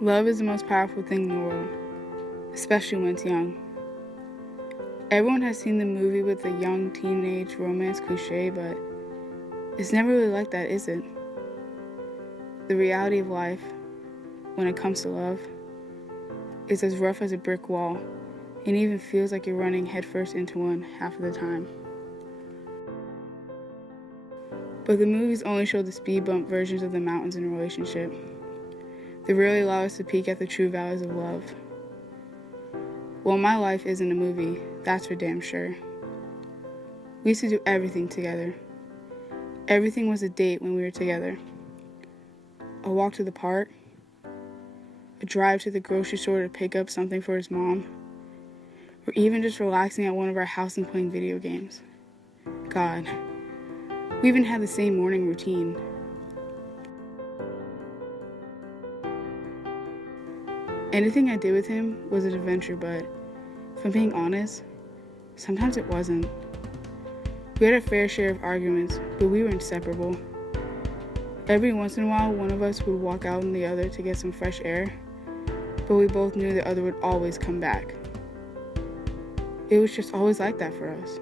Love is the most powerful thing in the world, especially when it's young. Everyone has seen the movie with the young teenage romance cliche, but it's never really like that, is it? The reality of life, when it comes to love, is as rough as a brick wall, and even feels like you're running headfirst into one half of the time. But the movies only show the speed bump versions of the mountains in a relationship. They rarely allow us to peek at the true values of love. Well, my life isn't a movie, that's for damn sure. We used to do everything together. Everything was a date when we were together. A walk to the park, a drive to the grocery store to pick up something for his mom, or even just relaxing at one of our houses and playing video games. God, we even had the same morning routine. Anything I did with him was an adventure, but if I'm being honest, sometimes it wasn't. We had a fair share of arguments, but we were inseparable. Every once in a while, one of us would walk out on the other to get some fresh air, but we both knew the other would always come back. It was just always like that for us.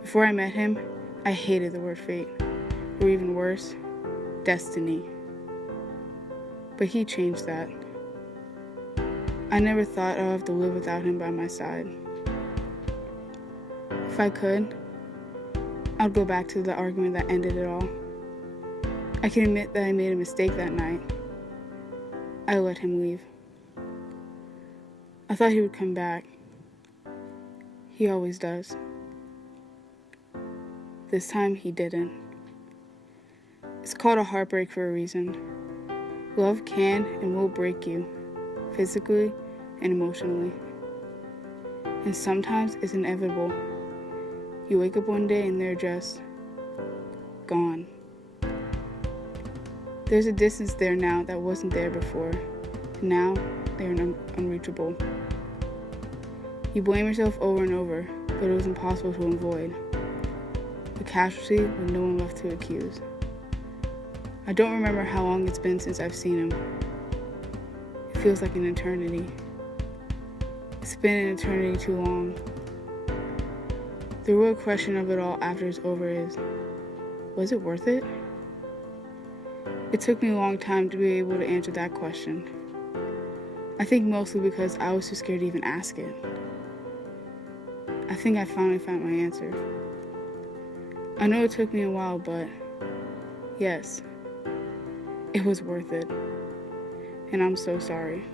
Before I met him, I hated the word fate, or even worse, destiny. But he changed that. I never thought I'd have to live without him by my side. If I could, I'd go back to the argument that ended it all. I can admit that I made a mistake that night. I let him leave. I thought he would come back. He always does. This time he didn't. It's called a heartbreak for a reason. Love can and will break you, physically and emotionally. And sometimes it's inevitable. You wake up one day and they're just gone. There's a distance there now that wasn't there before, and now they're unreachable. You blame yourself over and over, but it was impossible to avoid. A casualty with no one left to accuse. I don't remember how long it's been since I've seen him. It feels like an eternity. It's been an eternity too long. The real question of it all after it's over is, was it worth it? It took me a long time to be able to answer that question. I think mostly because I was too scared to even ask it. I think I finally found my answer. I know it took me a while, but yes, it was worth it. And I'm so sorry.